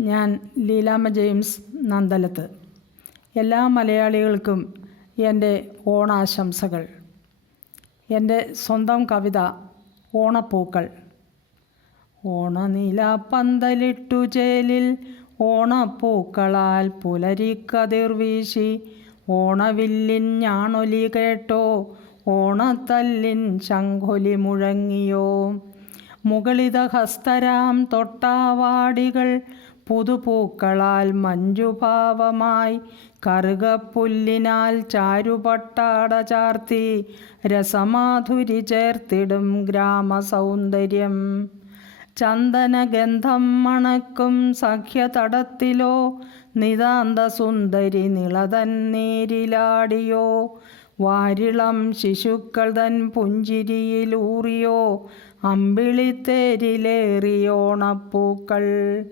ഞാൻ ലീലാമ്മ ജെയിംസ് നന്ദലത്ത്. എല്ലാ മലയാളികൾക്കും എൻ്റെ ഓണാശംസകൾ. എൻ്റെ സ്വന്തം കവിത ഓണപ്പൂക്കൾ. ഓണനിലാപ്പന്തലിട്ടു ചേലിൽ ഓണപ്പൂക്കളാൽ പുലരിക്കതിർ വീശി, ഓണവില്ലിൻ ഞാണൊലി കേട്ടോ, ഓണത്തല്ലിൻ ശംഖൊലി മുഴങ്ങിയോ. മുകളിത ഹസ്തരാം തൊട്ടാവാടികൾ പുതുപൂക്കളാൽ മഞ്ജുഭാവമായി, കറുകപ്പുല്ലിനാൽ ചാരുപട്ടാട ചാർത്തി രസമാധുരി ചേർത്തിടും ഗ്രാമസൗന്ദര്യം. ചന്ദനഗന്ധം മണക്കും സഖ്യതടത്തിലോ നിതാന്തസുന്ദരി നിളതൻ നേരിലാടിയോ. വാരിളം ശിശുക്കൾ തൻ പുഞ്ചിരിയിലൂറിയോ അമ്പിളിത്തേരിലേറിയോണപ്പൂക്കൾ.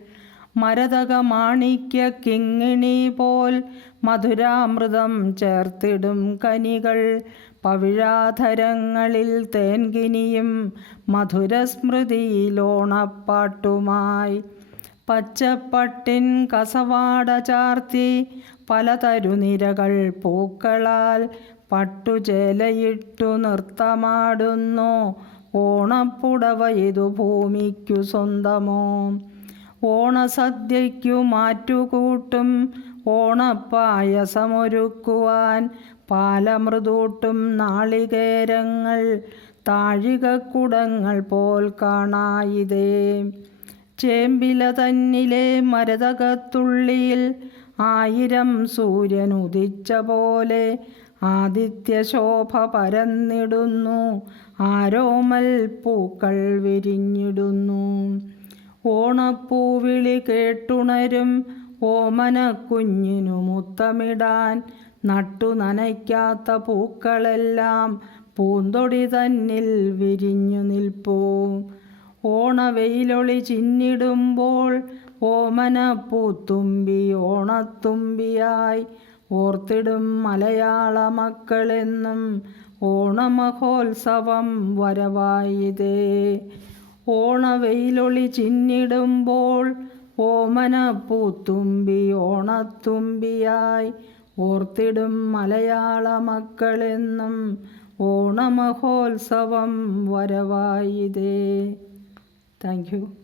മരതക മാണിക്യ കിങ്ങിണി പോൽ മധുരാമൃതം ചേർത്തിടും കനികൾ, പവിഴാധരങ്ങളിൽ തേൻകിനിയും മധുരസ്മൃതിയിലോണപ്പാട്ടുമായി. പച്ചപ്പട്ടിൻ കസവാട ചാർത്തി പലതരുനിരകൾ പൂക്കളാൽ പട്ടുചേലയിട്ടു നൃത്തമാടുന്നു. ഓണപ്പുടവ ഇതു ഭൂമിക്കു സ്വന്തമോ. ഓണസദ്യയ്ക്കു മാറ്റുകൂട്ടും ഓണപ്പായസമൊരുക്കുവാൻ പാലമൃദൂട്ടും നാളികേരങ്ങൾ താഴികക്കുടങ്ങൾ പോൽ കാണായിതേ. ചേമ്പില തന്നിലെ മരതകത്തുള്ളിയിൽ ആയിരം സൂര്യൻ ഉദിച്ച പോലെ ആദിത്യശോഭ പരന്നിടുന്നു. ആരോമൽ പൂക്കൾ വിരിഞ്ഞിടുന്നു. ഓണപ്പൂവിളി കേട്ടുണരും ഓമനക്കുഞ്ഞിനു മുത്തമിടാൻ നട്ടു നനയ്ക്കാത്ത പൂക്കളെല്ലാം പൂന്തൊടി തന്നിൽ വിരിഞ്ഞു നിൽപ്പൂ. ഓണവെയിലൊളി ചിന്നിടുമ്പോൾ ഓമനപ്പൂത്തുമ്പി ഓണത്തുമ്പിയായി ഓർത്തിടും മലയാള മക്കളെന്നും ഓണമഹോത്സവം വരവായിതേ. ഓണവെയിലൊളി ചിന്നിടുമ്പോൾ ഓമനപ്പൂത്തുമ്പി ഓണത്തുമ്പിയായി ഓർത്തിടും മലയാള മക്കളെന്നും ഓണമഹോത്സവം വരവായിതേ. Thank you.